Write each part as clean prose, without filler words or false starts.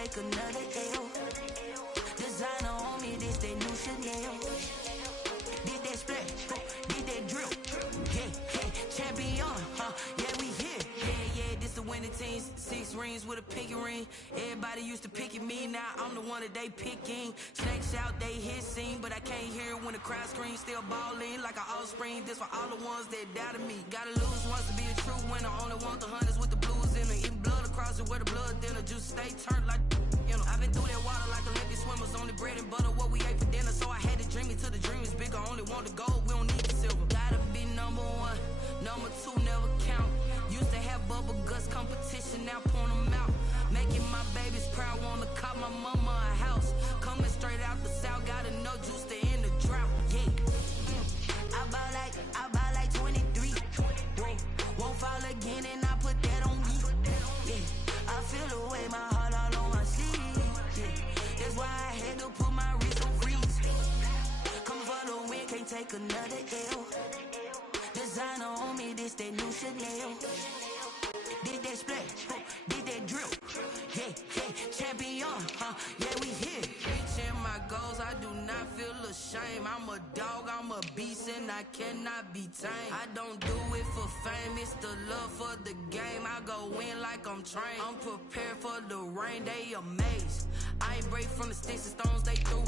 take another L. Designer on me, this that new Chanel. Did that splash, did that drill. Yeah, champion, yeah, we here. Yeah, this the winning team. 6 rings with a pinky ring. Everybody used to pick at me, now I'm the one that they picking. Snakes out, they hit scene, but I can't hear it when the crowd screams. Still balling like an offspring. This for all the ones that doubted me. Gotta lose once to be a true winner. Only want the hunters with the blues in it. Even blood across it where the blood thinner. Just stay turned like, you know. I've been through that water like Olympic swimmers. Only bread and butter, what we ate for dinner. So I had to dream it till the dream is bigger. Only want the gold, we don't need the silver. Gotta be number 1, number 2 never count. Used to have bubble guts competition, now point them out. Making my babies proud, wanna cop my mama a house. Coming straight out the south, got enough juice to end the drought. Yeah, I buy like 23. Won't fall again, and I put that on me. Yeah, I feel the way, my heart all on my sleeve. Yeah, that's why I had to put my wrist on freeze. Coming for the win, can't take another L. Designer on me, this that new Chanel. Did that splash, did that drill. Yeah, champion, yeah, we here. Reaching my goals, I do not feel ashamed. I'm a dog, I'm a beast, and I cannot be tamed. I don't do it for fame, it's the love for the game. I go in like I'm trained. I'm prepared for the rain, they amazed. I ain't break from the sticks and stones they threw.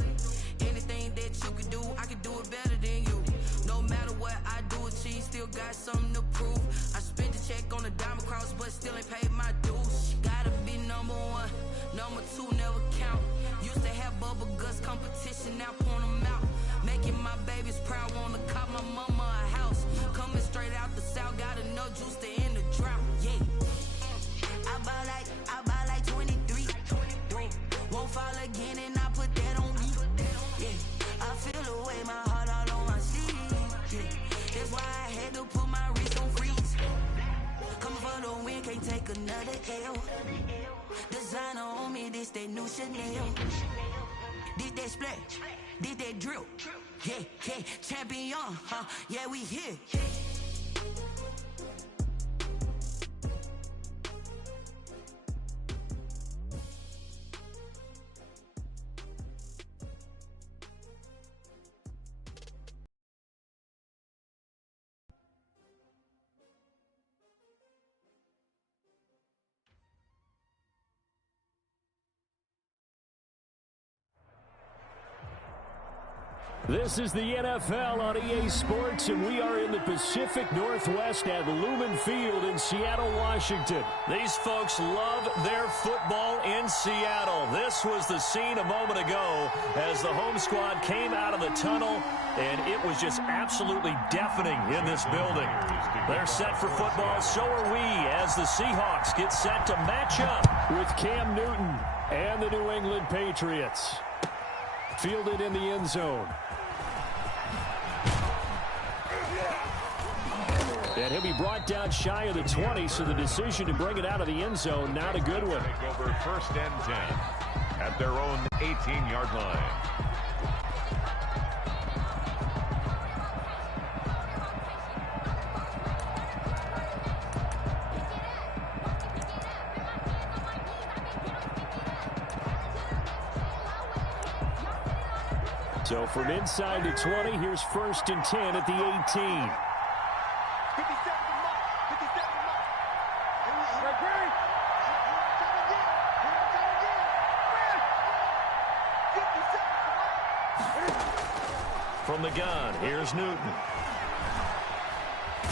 Anything that you can do, I can do it better than you. No matter what I do, achieve, still got something to prove. I spent the check on the diamond cross, but still ain't paid my dues. Gotta be number 1, number 2 never count. Used to have bubble guts competition, now point them out. Making my babies proud, wanna cop my mama a house. Coming straight out the south, got enough juice to end the drought. Yeah, I buy like 23. Won't fall again, and I put that on me. Yeah, I feel the way, my heart all on my sleeve. Yeah, that's why I had to put my wrist on freeze. Coming for the win, can't take another L. Designer on me, this that new Chanel. Did that splash, did that drill. Yeah, champion, yeah, we here. This is the NFL on EA Sports, and we are in the Pacific Northwest at Lumen Field in Seattle, Washington. These folks love their football in Seattle. This was the scene a moment ago as the home squad came out of the tunnel, and it was just absolutely deafening in this building. They're set for football, so are we, as the Seahawks get set to match up with Cam Newton and the New England Patriots. Fielded in the end zone. And he'll be brought down shy of the 20, so the decision to bring it out of the end zone, not a good one. Over 1st and 10 at their own 18-yard line. So from inside the 20, here's 1st and 10 at the 18. From the gun, here's Newton.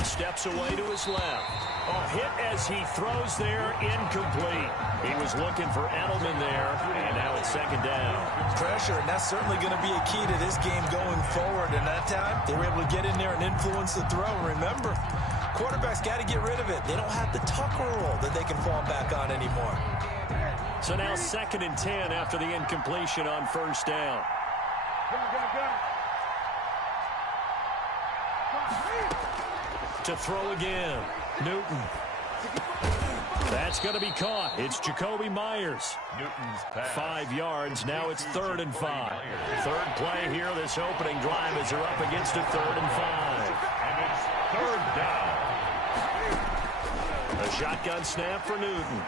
Steps away to his left. Oh, hit as he throws there, incomplete. He was looking for Edelman there, and now it's 2nd down. Pressure, and that's certainly going to be a key to this game going forward. And that time, they were able to get in there and influence the throw. Remember, quarterbacks got to get rid of it. They don't have the tucker roll that they can fall back on anymore. So now 2nd and 10 after the incompletion on 1st down. To throw again, Newton. That's going to be caught. It's Jacoby Myers. Newton's pass. 5 yards. Now it's 3rd and 5. Third play here this opening drive as they're up against a 3rd and 5. And it's 3rd down. A shotgun snap for Newton.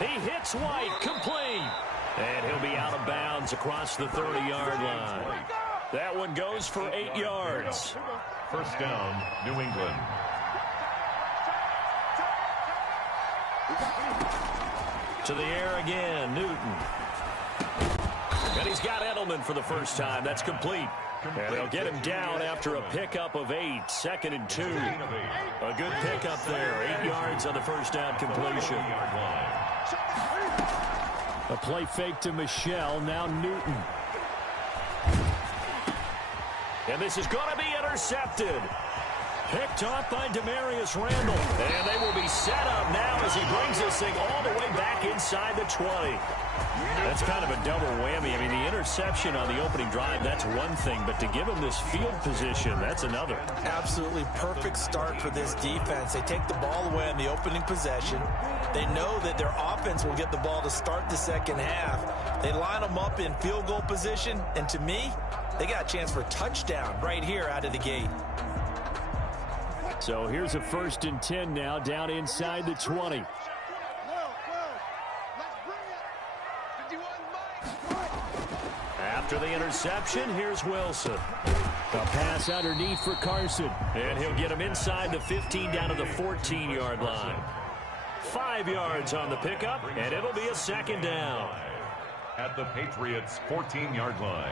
He hits White, complete. And he'll be out of bounds across the 30-yard line. That one goes for 8 yards. First down, New England. To the air again, Newton. And he's got Edelman for the first time. That's complete. And they'll get him down after a pickup of 8. 2nd and 2. A good pickup there. 8 yards on the first down completion. A play fake to Michelle. Now Newton. And this is going to be intercepted. Picked off by Demarius Randall. And they will be set up now as he brings this thing all the way back inside the 20. That's kind of a double whammy. I mean, the interception on the opening drive, that's one thing. But to give him this field position, that's another. Absolutely perfect start for this defense. They take the ball away on the opening possession. They know that their offense will get the ball to start the second half. They line them up in field goal position. And to me, they got a chance for a touchdown right here out of the gate. So here's a 1st and 10 now, down inside the 20. After the interception, here's Wilson. A pass underneath for Carson. And he'll get him inside the 15 down to the 14-yard line. 5 yards on the pickup, and it'll be a 2nd down. At the Patriots' 14-yard line.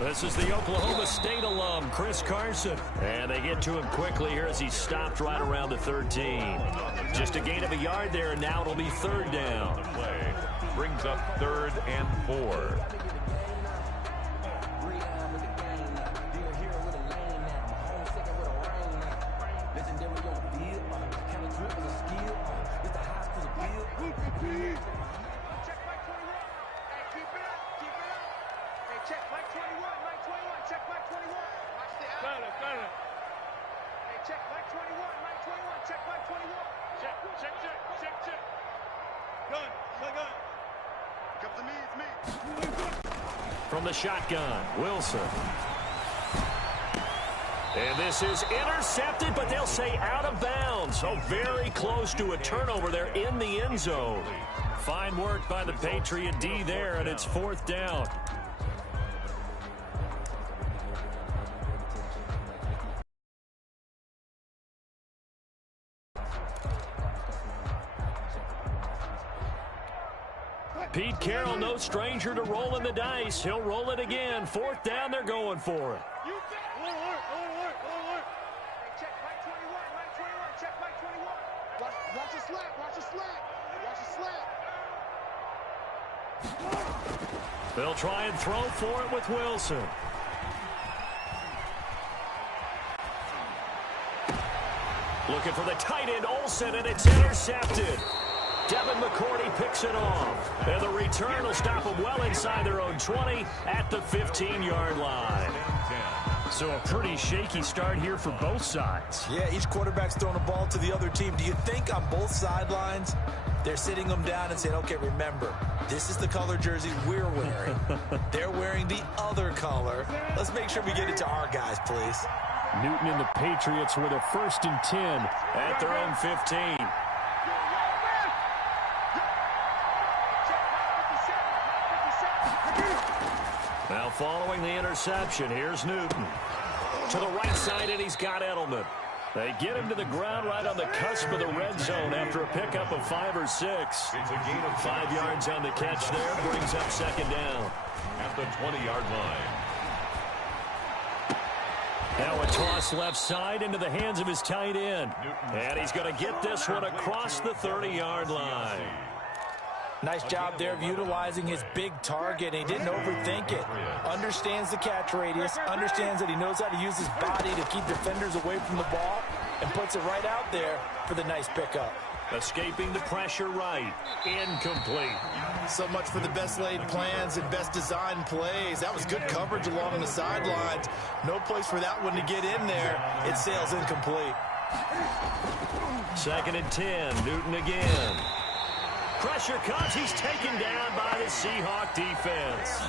This is the Oklahoma State alum, Chris Carson. And they get to him quickly here as he's stopped right around the 13. Just a gain of a yard there, and now it'll be 3rd down. The play brings up 3rd and 4. From the shotgun, Wilson. And this is intercepted, but they'll say out of bounds. So very close to a turnover there in the end zone. Fine work by the Patriot D there, and it's 4th down. Pete Carroll, no stranger to rolling the dice. He'll roll it again. 4th down, they're going for it. Watch a slap. They'll try and throw for it with Wilson. Looking for the tight end, Olsen, and it's intercepted. Devin McCourty picks it off. And the return will stop them well inside their own 20 at the 15-yard line. So a pretty shaky start here for both sides. Yeah, each quarterback's throwing a ball to the other team. Do you think on both sidelines they're sitting them down and saying, okay, remember, this is the color jersey we're wearing. They're wearing the other color. Let's make sure we get it to our guys, please. Newton and the Patriots with a 1st and 10 at their own 15. Now following the interception, here's Newton. To the right side, and he's got Edelman. They get him to the ground right on the cusp of the red zone after a pickup of 5 or 6. It's a gain of 5 yards on the catch there, brings up 2nd down. At the 20-yard line. Now a toss left side into the hands of his tight end. And he's going to get this one across the 30-yard line. Nice job there of utilizing his big target. He didn't overthink it. Understands the catch radius. Understands that he knows how to use his body to keep defenders away from the ball. And puts it right out there for the nice pickup. Escaping the pressure right. Incomplete. So much for the best laid plans and best designed plays. That was good coverage along the sidelines. No place for that one to get in there. It sails incomplete. 2nd and 10. Newton again. Pressure comes. He's taken down by the Seahawk defense.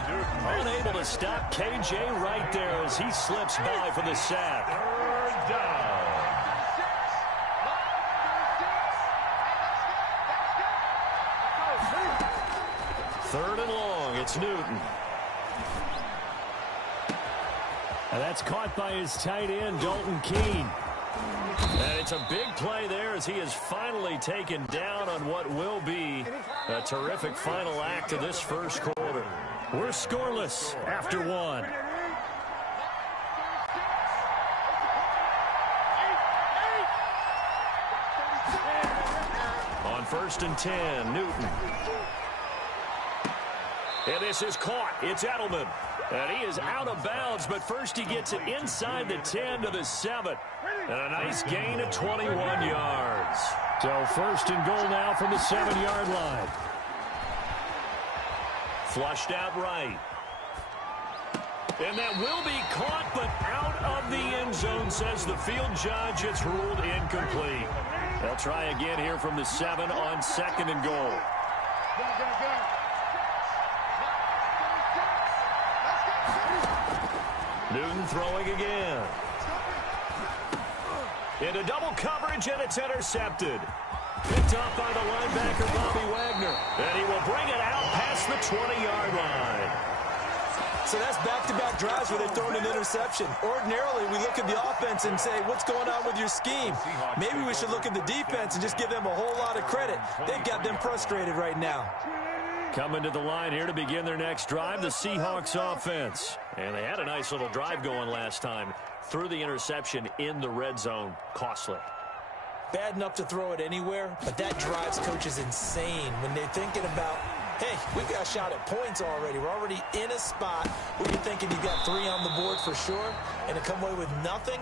Unable to stop KJ right there as he slips by for the sack. Third down. Third and long. It's Newton. And that's caught by his tight end, Dalton Keene. And it's a big play there as he is finally taken down on what will be a terrific final act of this first quarter. We're scoreless after one. On 1st and 10, Newton. And this is caught. It's Edelman. And he is out of bounds, but first he gets it inside the 10 to the 7. And a nice gain of 21 yards. So 1st and goal now from the 7-yard line. Flushed out right. And that will be caught, but out of the end zone, says the field judge. It's ruled incomplete. They'll try again here from the 7 on 2nd and goal. Newton throwing again. Into double coverage, and it's intercepted. Picked off by the linebacker, Bobby Wagner. And he will bring it out past the 20-yard line. So that's back-to-back drives where they've thrown an interception. Ordinarily, we look at the offense and say, what's going on with your scheme? Maybe we should look at the defense and just give them a whole lot of credit. They've got them frustrated right now. Coming to the line here to begin their next drive, the Seahawks offense. And they had a nice little drive going last time. Threw the interception in the red zone. Costly. Bad enough to throw it anywhere, but that drives coaches insane when they're thinking about, hey, we've got a shot at points already. We're already in a spot where you're thinking you've got 3 on the board for sure, and to come away with nothing,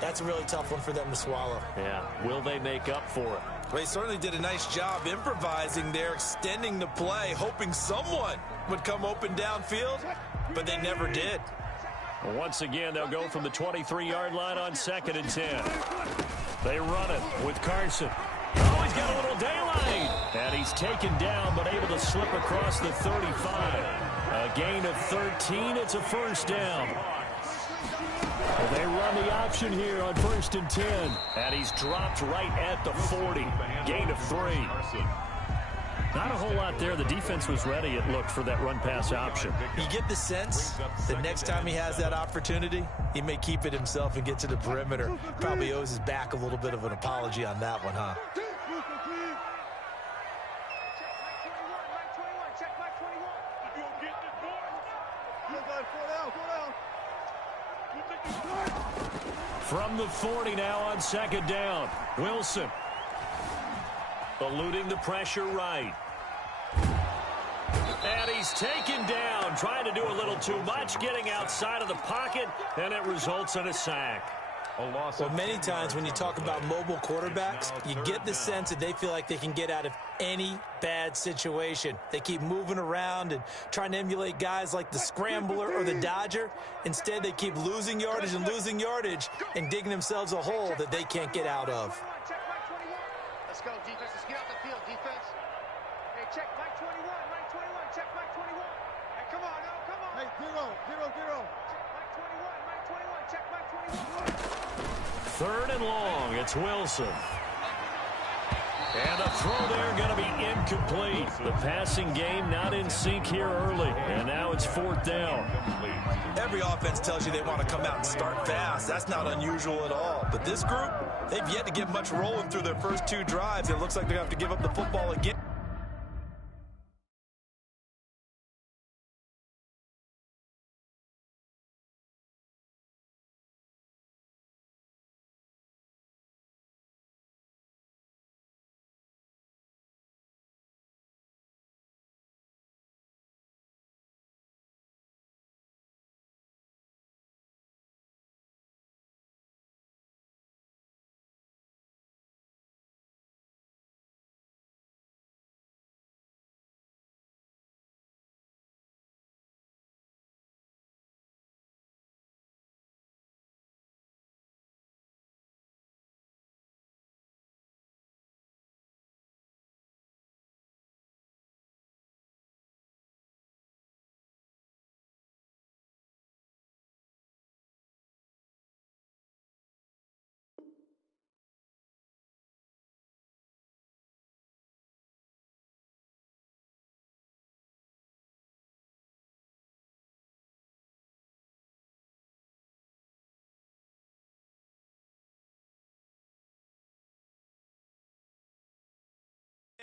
that's a really tough one for them to swallow. Yeah, will they make up for it? Well, he certainly did a nice job improvising there, extending the play, hoping someone would come open downfield, but they never did. Well, once again, they'll go from the 23-yard line on 2nd and 10. They run it with Carson. Oh, he's got a little daylight. And he's taken down, but able to slip across the 35. A gain of 13. It's a 1st down. Well, they run the option here on 1st and 10. And he's dropped right at the 40. Gain of 3. Not a whole lot there. The defense was ready, it looked, for that run-pass option. You get the sense that next time he has that opportunity, he may keep it himself and get to the perimeter. Probably owes his back a little bit of an apology on that one, huh? From the 40 now on 2nd down. Wilson eluding the pressure right. And he's taken down, trying to do a little too much, getting outside of the pocket, and it results in a sack. Well, many times when you talk about mobile quarterbacks, you get the sense that they feel like they can get out of any bad situation. They keep moving around and trying to emulate guys like the Scrambler or the Dodger. Instead, they keep losing yardage and digging themselves a hole that they can't get out of. Let's go, defense. Let's get out the field, defense. Hey, check Mike 21. Mike 21. Check Mike 21. Hey, come on, no, come on. Hey, 0, 0, 0. Check Mike 21. Mike 21. Check Mike 21. 3rd and long. It's Wilson. And the throw there going to be incomplete. The passing game not in sync here early. And now it's 4th down. Every offense tells you they want to come out and start fast. That's not unusual at all. But this group, they've yet to get much rolling through their first 2 drives. It looks like they have to give up the football again.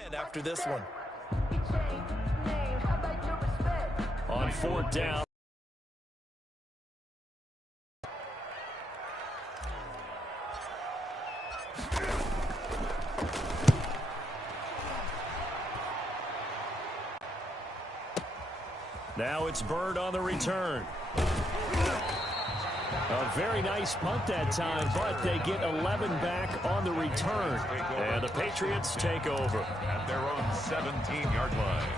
again after this one. On fourth down. Now it's Bird on the return. A very nice punt that time, but they get 11 back on the return. And the Patriots take over. At their own 17-yard line.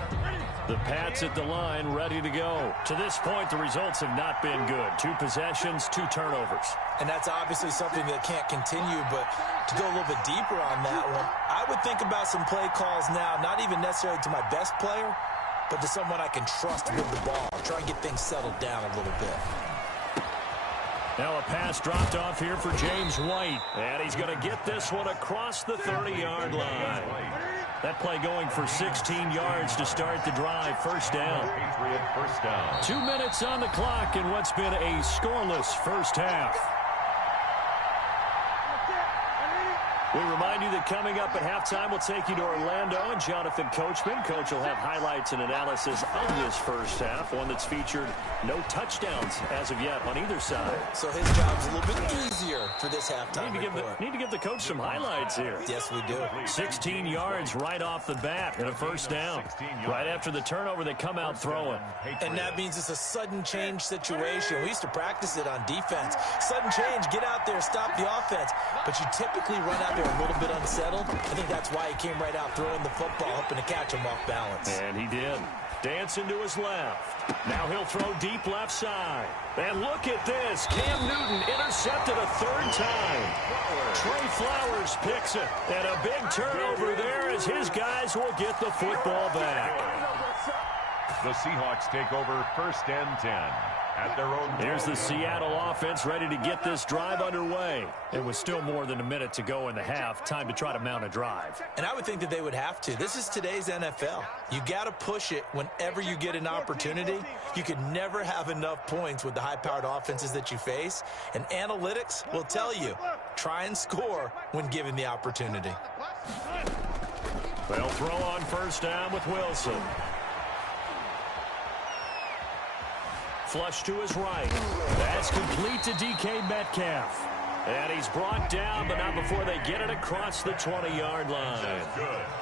The Pats at the line, ready to go. To this point, the results have not been good. 2 possessions, 2 turnovers. And that's obviously something that can't continue, but to go a little bit deeper on that one, I would think about some play calls now, not even necessarily to my best player, but to someone I can trust with the ball. Try and get things settled down a little bit. Now a pass dropped off here for James White. And he's going to get this one across the 30-yard line. That play going for 16 yards to start the drive. First down. Patriot first down. 2 minutes on the clock in what's been a scoreless first half. We remind you that coming up at halftime, we'll take you to Orlando and Jonathan Coachman. Coach will have highlights and analysis of this first half, one that's featured no touchdowns as of yet on either side. So his job's a little bit easier for this halftime report. Need to give the coach some highlights here. Yes, we do. 16 yards right off the bat and a first down. Right after the turnover, they come out throwing. And that means it's a sudden change situation. We used to practice it on defense. Sudden change, get out there, stop the offense. But you typically run out there a little bit unsettled. I think that's why he came right out throwing the football, hoping to catch him off balance. And he did. Dancing to his left. Now he'll throw deep left side. And look at this. Cam Newton intercepted a 3rd time. Trey Flowers picks it. And a big turnover there as his guys will get the football back. The Seahawks take over 1st and 10. At their own. Here's the Seattle offense ready to get this drive underway. It was still more than a minute to go in the half. Time to try to mount a drive. And I would think that they would have to. This is today's NFL. You got to push it whenever you get an opportunity. You can never have enough points with the high-powered offenses that you face. And analytics will tell you, try and score when given the opportunity. They'll throw on first down with Wilson. Flush to his right. That's complete to DK Metcalf. And he's brought down, but not before they get it across the 20-yard line.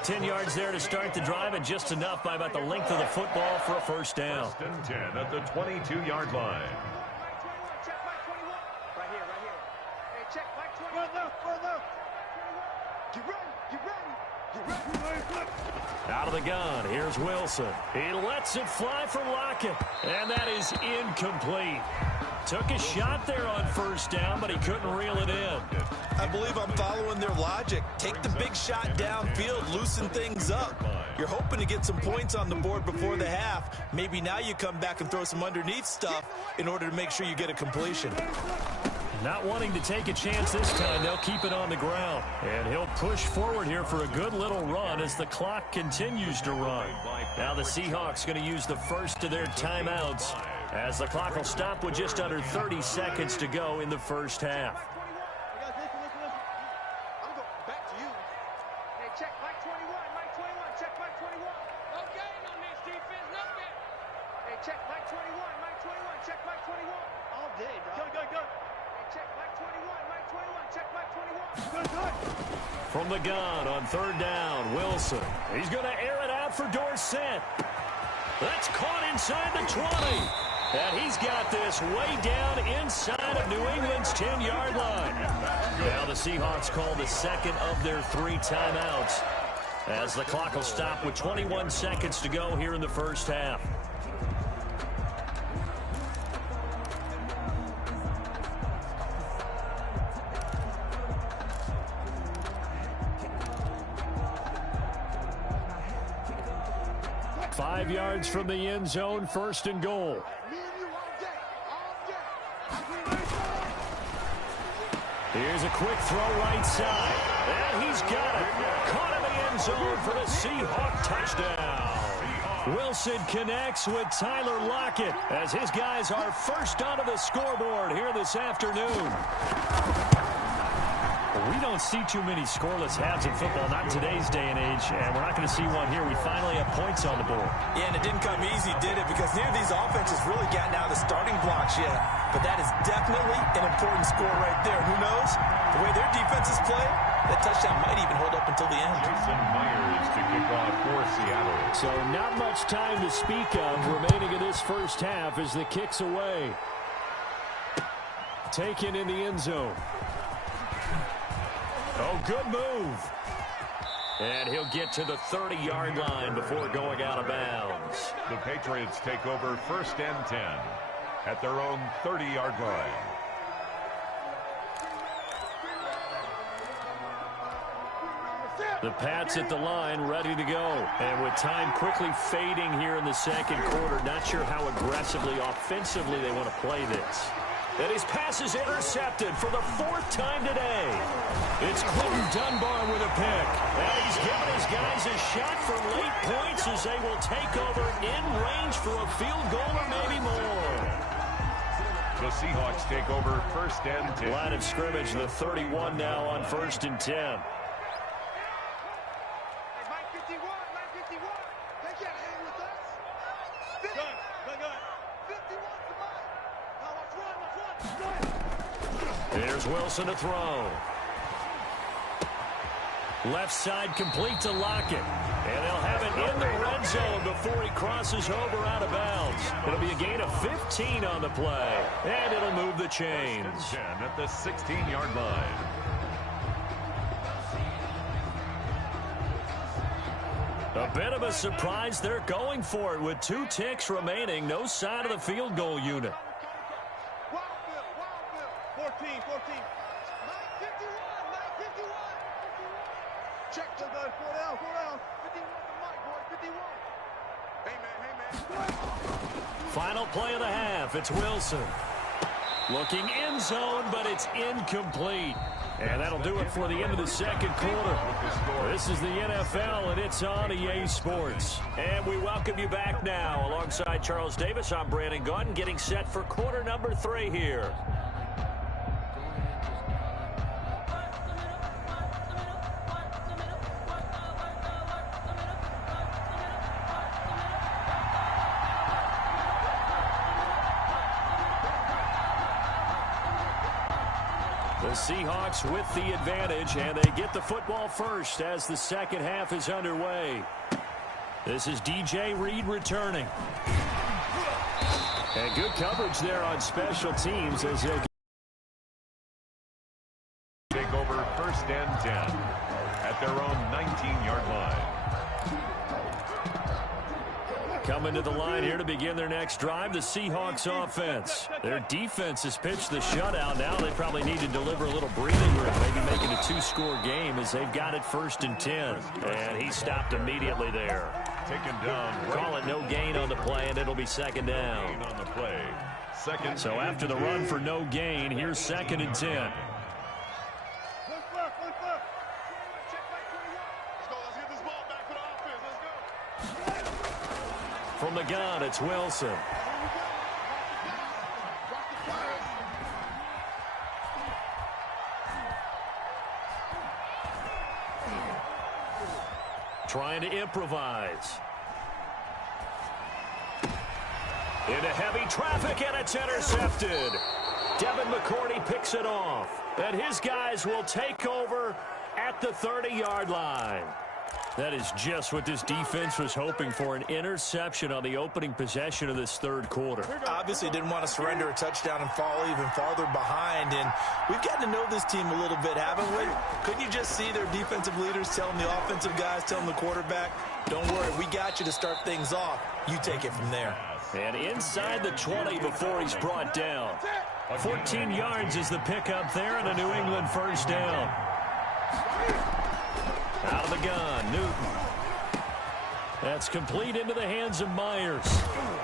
10 yards there to start the drive, and just enough by about the length of the football for a first down. 1st and 10 at the 22-yard line. Check Mike 21. Right here. Hey, check Mike 21. Further. Get ready. Out of the gun, here's Wilson. He lets it fly from Lockett, and that is incomplete. Took a shot there on first down, but he couldn't reel it in. I believe I'm following their logic. Take the big shot downfield, loosen things up. You're hoping to get some points on the board before the half. Maybe now you come back and throw some underneath stuff in order to make sure you get a completion. Not wanting to take a chance this time, they'll keep it on the ground. And he'll push forward here for a good little run as the clock continues to run. Now the Seahawks going to use the first of their timeouts as the clock will stop with just under 30 seconds to go in the first half. I'm going back to you. Hey, check Mike 21. Check Mike 21. No gain on this defense. No gain. Hey, check Mike 21. Check Mike 21. All day, bro. Good. Check Mike 21. Check Mike 21. Good. From the gun on 3rd down, Wilson. He's going to air it out for Dorsett. That's caught inside the 20. And he's got this way down inside of New England's 10-yard line. Now the Seahawks call the second of their 3 timeouts as the clock will stop with 21 seconds to go here in the first half. Five yards from the end zone, 1st and goal. Here's a quick throw right side. And he's got it. Caught in the end zone for the Seahawk touchdown. Wilson connects with Tyler Lockett as his guys are first onto the scoreboard here this afternoon. We don't see too many scoreless halves in football, not in today's day and age, and we're not going to see one here. We finally have points on the board. Yeah, and it didn't come easy, did it? Because neither of these offenses really gotten out of the starting blocks yet. But that is definitely an important score right there. Who knows? The way their defenses play, that touchdown might even hold up until the end. Jason Myers to kick off for Seattle. So not much time to speak of remaining in this first half as the kick's away. Taken in the end zone. Oh, good move. And he'll get to the 30-yard line before going out of bounds. The Patriots take over 1st and 10 at their own 30-yard line. The Pats at the line, ready to go. And with time quickly fading here in the second quarter, not sure how aggressively, offensively they want to play this. And his pass is intercepted for the 4th time today. It's Quentin Dunbar with a pick. And he's given his guys a shot for late points as they will take over in range for a field goal or maybe more. The Seahawks take over 1st and 10. Line of scrimmage, the 31 now on 1st and 10. Here's Wilson to throw. Left side complete to Lockett. And they'll have it in the red zone before he crosses over out of bounds. It'll be a gain of 15 on the play. And it'll move the chains. 10 at the 16-yard line. A bit of a surprise. They're going for it with 2 ticks remaining. No sign of the field goal unit. 14. 951. Check. Go down. 51 to Mike, boy. 51. Hey, man. Final play of the half. It's Wilson. Looking end zone, but it's incomplete. And that'll do it for the end of the second quarter. This is the NFL, and it's on EA Sports. And we welcome you back now. Alongside Charles Davis, I'm Brandon Goni, getting set for quarter number 3 here. The Seahawks with the advantage, and they get the football first as the second half is underway. This is DJ Reed returning. And good coverage there on special teams as they take over 1st and 10 at their own 19-yard line. coming to the line here to begin their next drive, the Seahawks offense. Their defense has pitched the shutout. Now they probably need to deliver a little breathing room, maybe make it a 2-score game as they've got it 1st and 10. And he stopped immediately there. Taken down. Call it no gain on the play, and it'll be 2nd down. On the play. So after the run for no gain, here's 2nd and 10. From the gun, it's Wilson. Trying to improvise. Into heavy traffic, and it's intercepted. Devin McCourty picks it off. And his guys will take over at the 30-yard line. That is just what this defense was hoping for, an interception on the opening possession of this third quarter. Obviously didn't want to surrender a touchdown and fall even farther behind, and we've gotten to know this team a little bit, haven't we? Couldn't you just see their defensive leaders telling the offensive guys, telling the quarterback, don't worry, we got you to start things off. You take it from there. And inside the 20 before he's brought down. 14 yards is the pickup there, and a New England first down. Out of the gun, Newton. That's complete into the hands of Myers.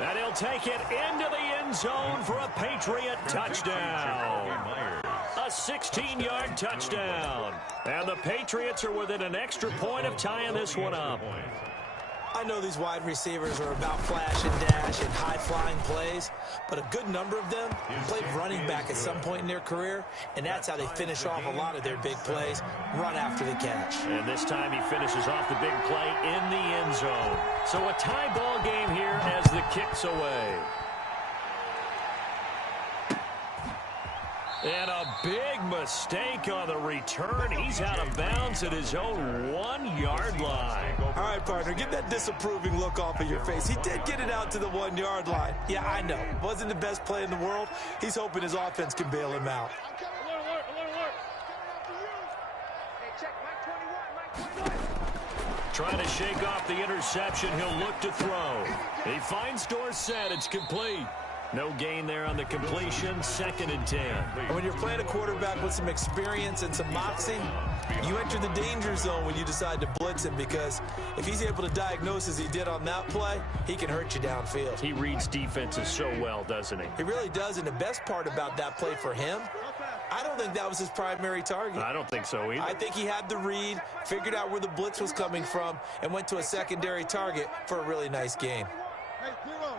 And he'll take it into the end zone for a Patriot touchdown. A 16-yard touchdown. And the Patriots are within an extra point of tying this one up. I know these wide receivers are about flash and dash and high-flying plays, but a good number of them played running back at some point in their career, and that's how they finish off a lot of their big plays, run after the catch. And this time he finishes off the big play in the end zone. So a tie ball game here as the kick's away. And a big mistake on the return. He's out of bounds at his own 1-yard line. All right, partner, get that disapproving look off of your face. He did get it out to the 1-yard line. Yeah, I know. Wasn't the best play in the world. He's hoping his offense can bail him out. Trying to shake off the interception. He'll look to throw. He finds Dorsett. It's complete. No gain there on the completion. 2nd and 10. And when you're playing a quarterback with some experience and some moxie, you enter the danger zone when you decide to blitz him, because if he's able to diagnose as he did on that play, he can hurt you downfield. He reads defenses so well, doesn't he? He really does, and the best part about that play for him, I don't think that was his primary target. I don't think so either. I think he had the read, figured out where the blitz was coming from, and went to a secondary target for a really nice gain. Hey, 0-0-0.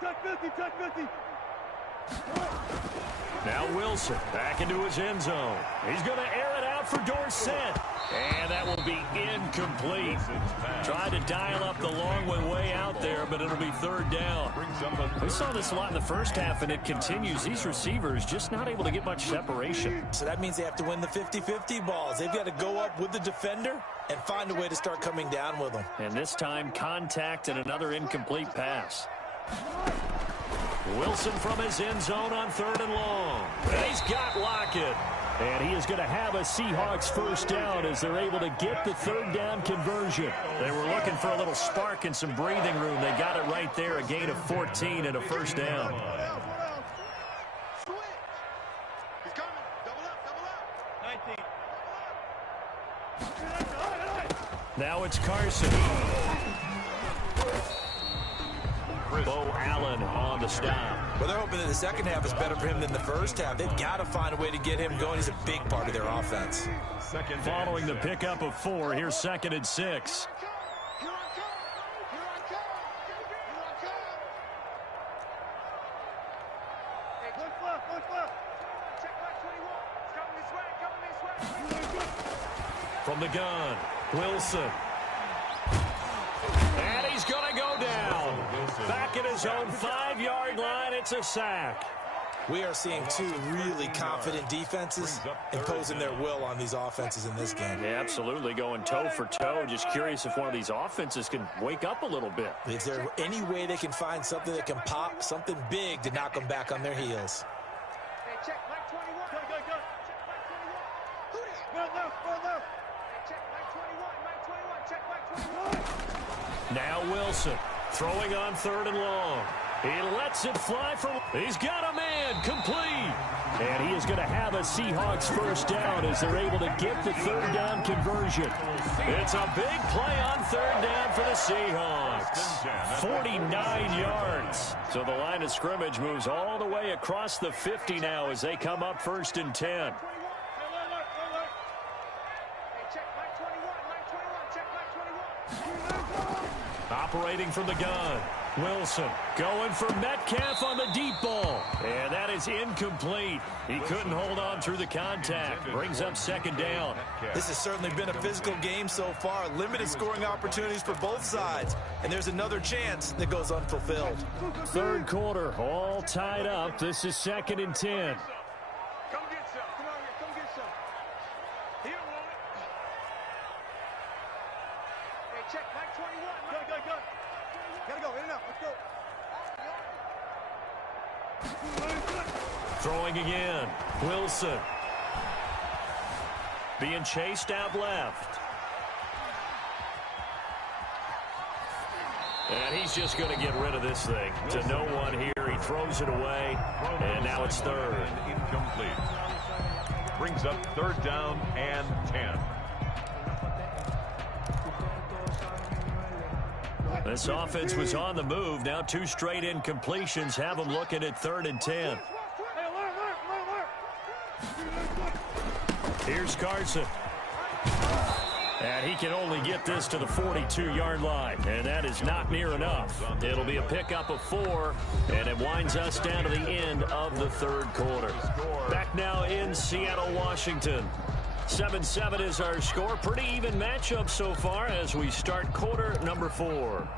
Touch 50, touch 50. Now Wilson back into his end zone. He's going to air it out for Dorsett. And that will be incomplete. Tried to dial up the long way out there, but it'll be 3rd down. We saw this a lot in the first half, and it continues. These receivers just not able to get much separation. So that means they have to win the 50-50 balls. They've got to go up with the defender and find a way to start coming down with them. And this time, contact and another incomplete pass. Wilson from his end zone on 3rd and long. He's got Lockett. And he is going to have a Seahawks 1st down as they're able to get the 3rd down conversion. They were looking for a little spark and some breathing room. They got it right there, a gain of 14 and a 1st down. He's coming. Double up. 19. Now it's Carson. Bo Allen on the stop. Well, they're hoping that the second half is better for him than the first half. They've got to find a way to get him going. He's a big part of their offense. Following the pickup of 4, here's 2nd and 6. From the gun, Wilson. And he's going to go down. Back at his own 5-yard line, it's a sack. We are seeing 2 really confident defenses imposing their will on these offenses in this game. Yeah, absolutely, going toe for toe. Just curious if one of these offenses can wake up a little bit. Is there any way they can find something that can pop, something big to knock them back on their heels? Hey, check Mike 21. Go. Check Mike 21. Who that? Run left. Hey, check Mike 21. Check Mike 21. Now Wilson throwing on 3rd and long. He lets it fly from. He's got a man, complete. And he is going to have a Seahawks 1st down as they're able to get the 3rd down conversion. It's a big play on 3rd down for the Seahawks. 49 yards. So the line of scrimmage moves all the way across the 50 now as they come up 1st and 10. Operating from the gun. Wilson going for Metcalf on the deep ball. And that is incomplete. He couldn't hold on through the contact. Brings up 2nd down. This has certainly been a physical game so far. Limited scoring opportunities for both sides. And there's another chance that goes unfulfilled. 3rd quarter, all tied up. This is 2nd and 10. Come get some. Come on here. Come get some. He don't want it. Hey, check Mike 21. Go. Gotta go. In and out. Let's go. Throwing again. Wilson. Being chased out left. And he's just going to get rid of this thing. To no one here. He throws it away. And now it's 3rd. Incomplete. Brings up 3rd down and 10. This offense was on the move. Now 2 straight incompletions have them looking at 3rd and 10. Here's Carson. And he can only get this to the 42-yard line, and that is not near enough. It'll be a pickup of 4, and it winds us down to the end of the third quarter. Back now in Seattle, Washington. 7-7 is our score. Pretty even matchup so far as we start quarter number 4.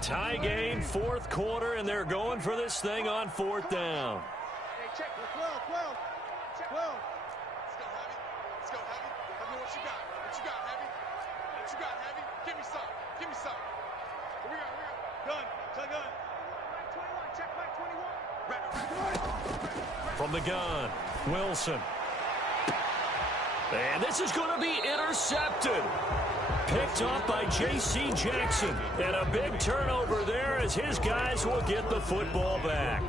Tie game, fourth quarter, and they're going for this thing on fourth down. Hey, check. 12. Check 12. Let's go, Heavy. Tell me what you got. What you got, Heavy? Give me some. Here we go. Gun. Check gun. Mike 21. Check Mike 21. From the gun, Wilson. And this is going to be intercepted. Picked off by J.C. Jackson. And a big turnover there as his guys will get the football back.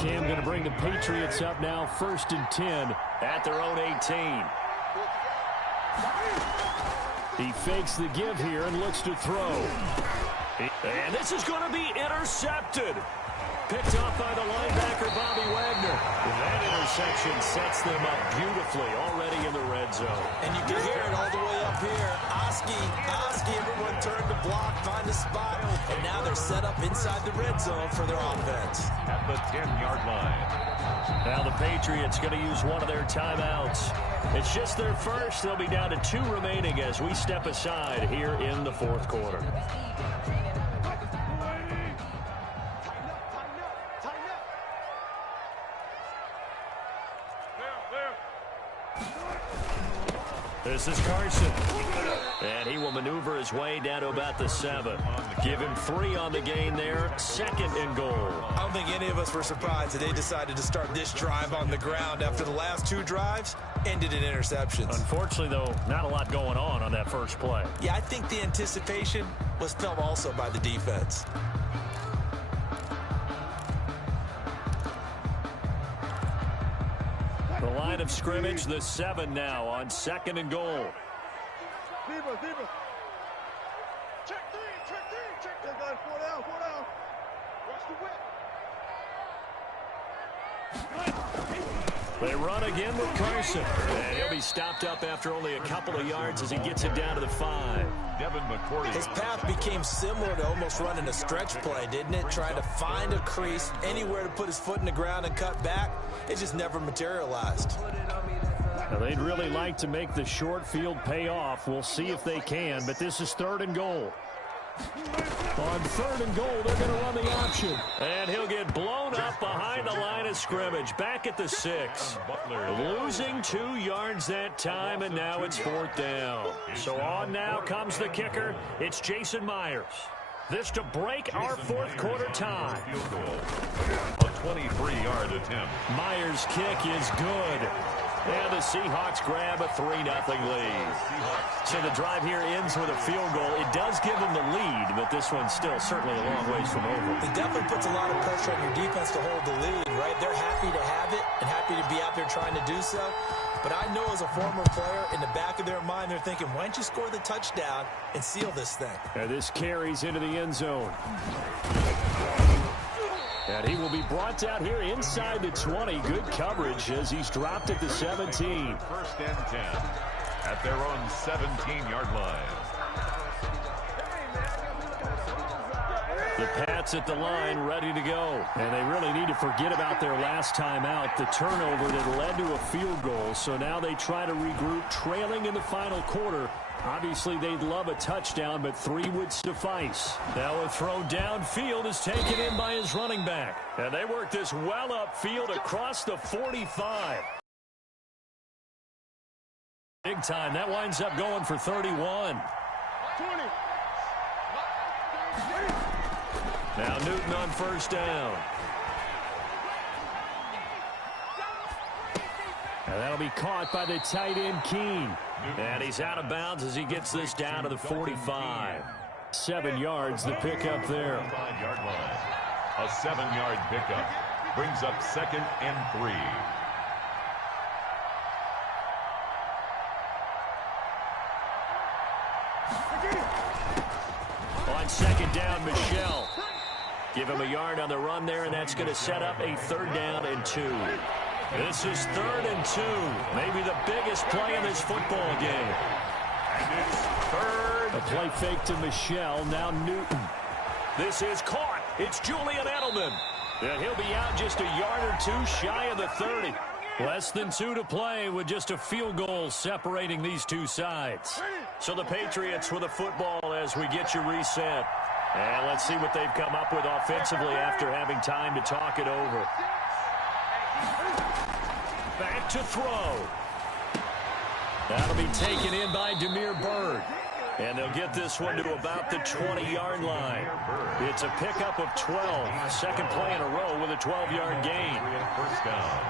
Cam going to bring the Patriots up now, 1st and 10 at their own 18. He fakes the give here and looks to throw. And this is going to be intercepted. Picked off by the linebacker, Bobby Wagner. That interception sets them up beautifully already in the red zone. And you can hear it all the way up here. Oski, everyone turned to block, find a spot, and now they're set up inside the red zone for their offense. At the 10-yard line. Now the Patriots going to use one of their timeouts. It's just their first. They'll be down to 2 remaining as we step aside here in the fourth quarter. This is Carson. And he will maneuver his way down to about the 7. Give him 3 on the gain there. 2nd and goal. I don't think any of us were surprised that they decided to start this drive on the ground after the last 2 drives ended in interceptions. Unfortunately, though, not a lot going on that first play. Yeah, I think the anticipation was felt also by the defense. The line of scrimmage, the 7 now on 2nd and goal. Zebra. Check 3. Check 4 down. Watch the whip. They run again with Carson. And he'll be stopped up after only a couple of yards as he gets it down to the 5. His path became similar to almost running a stretch play, didn't it? Trying to find a crease, anywhere to put his foot in the ground and cut back. It just never materialized. Now they'd really like to make the short field pay off. We'll see if they can, but this is 3rd and goal. On 3rd and goal, they're going to run the option. And he'll get blown up behind the line of scrimmage. Back at the 6. Losing 2 yards that time, and now it's 4th down. So on now comes the kicker. It's Jason Myers. This to break our fourth quarter tie. A 23-yard attempt. Myers' kick is good. And the Seahawks grab a 3-0 lead. So the drive here ends with a field goal. It does give them the lead, but this one's still certainly a long ways from over. It definitely puts a lot of pressure on your defense to hold the lead, right? They're happy to have it and happy to be out there trying to do so. But I know as a former player, in the back of their mind, they're thinking, why don't you score the touchdown and seal this thing? And this carries into the end zone. And he will be brought down here inside the 20. Good coverage as he's dropped at the 17. 1st and 10 at their own 17-yard line. The Pats at the line ready to go. And they really need to forget about their last time out, the turnover that led to a field goal. So now they try to regroup, trailing in the final quarter. Obviously, they'd love a touchdown, but 3 would suffice. Now a throw downfield is taken in by his running back. And they work this well upfield across the 45. Big time. That winds up going for 31. 20. Now Newton on 1st down. And that'll be caught by the tight end, Keene. And he's out of bounds as he gets this down to the 45. 7 yards, the pickup there. 5-yard line. A 7-yard pickup brings up 2nd and 3. On 2nd down, Michelle. Give him a yard on the run there, and that's going to set up a 3rd down and 2. This is 3rd and 2. Maybe the biggest play in this football game. And it's 3rd. A play fake to Michelle. Now Newton. This is caught. It's Julian Edelman. And he'll be out just a yard or two shy of the 30. Less than 2 to play with just a field goal separating these two sides. So the Patriots with a football as we get you reset. And let's see what they've come up with offensively after having time to talk it over. Back to throw. That'll be taken in by Damiere Byrd. And they'll get this one to about the 20-yard line. It's a pickup of 12. Second play in a row with a 12-yard gain. First down.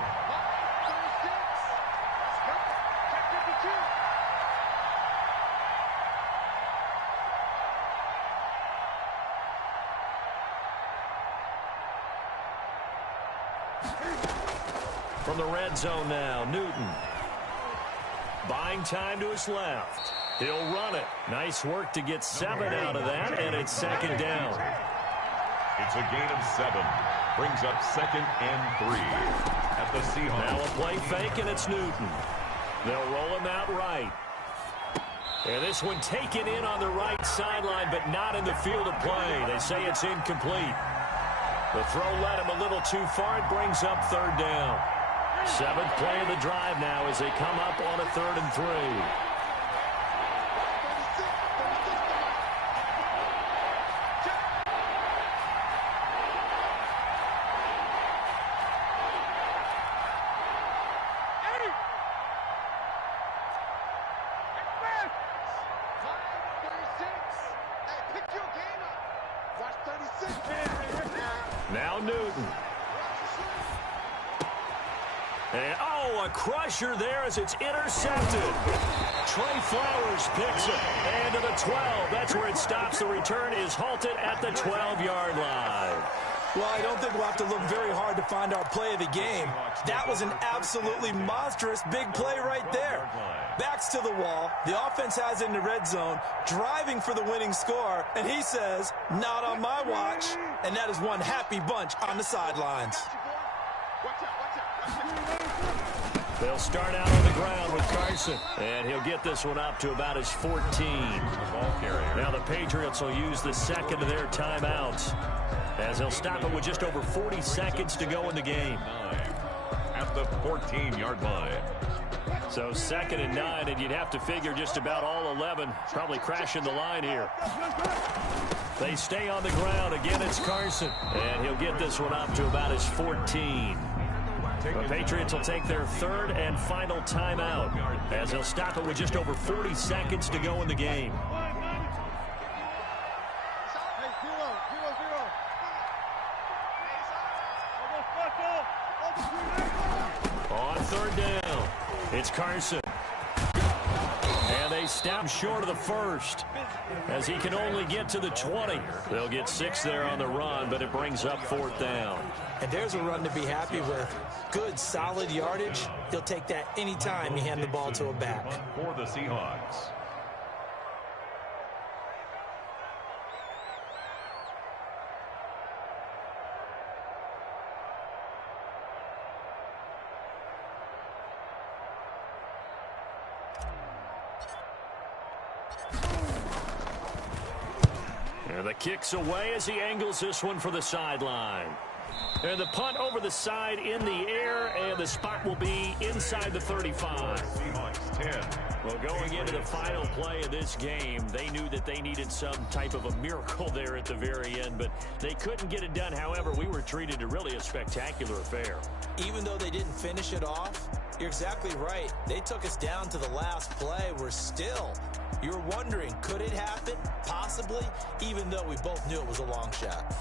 From the red zone now, Newton. Buying time to his left. He'll run it. Nice work to get 7 out of that, and it's second down. It's a gain of 7. Brings up 2nd and 3 at the Seahawks. Now a play fake, and it's Newton. They'll roll him out right. And this one taken in on the right sideline, but not in the field of play. They say it's incomplete. The throw led him a little too far. It brings up 3rd down. 7th play of the drive now as they come up on a 3rd and 3. Now Newton. And, a crusher there as it's intercepted. Trey Flowers picks it. And to the 12. That's where it stops. The return is halted at the 12-yard line. Well, I don't think we'll have to look very hard to find our play of the game. That was an absolutely monstrous big play right there. Backs to the wall. The offense has it in the red zone, driving for the winning score. And he says, not on my watch. And that is one happy bunch on the sidelines. They'll start out on the ground with Carson. And he'll get this one up to about his 14. Now the Patriots will use the second of their timeouts, as they'll stop it with just over 40 seconds to go in the game. At the 14-yard line. So 2nd and 9, and you'd have to figure just about all 11 probably crashing the line here. They stay on the ground. Again, it's Carson. And he'll get this one up to about his 14. The Patriots will take their 3rd and final timeout, as they'll stop it with just over 40 seconds to go in the game. On 3rd down, it's Carson. And they stop short of the 1st, as he can only get to the 20. They'll get 6 there on the run, but it brings up 4th down. And there's a run to be happy with. Good, solid yardage. He'll take that anytime you hand the ball to a back. For the Seahawks. And the kick's away as he angles this one for the sideline. And the punt over the side in the air, and the spot will be inside the 35. Seahawks 10. Well, going into the final play of this game, they knew that they needed some type of a miracle there at the very end, but they couldn't get it done. However, we were treated to really a spectacular affair. Even though they didn't finish it off, you're exactly right. They took us down to the last play. We're still, you're wondering, could it happen? Possibly, even though we both knew it was a long shot.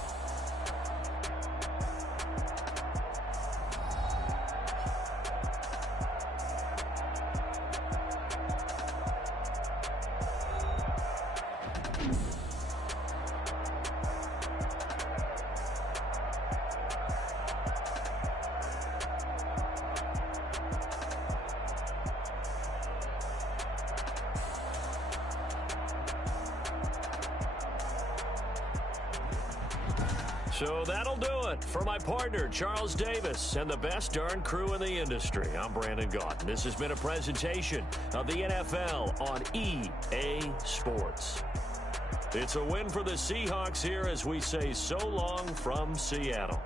So that'll do it. For my partner, Charles Davis, and the best darn crew in the industry, I'm Brandon Gaudin. This has been a presentation of the NFL on EA Sports. It's a win for the Seahawks here as we say so long from Seattle.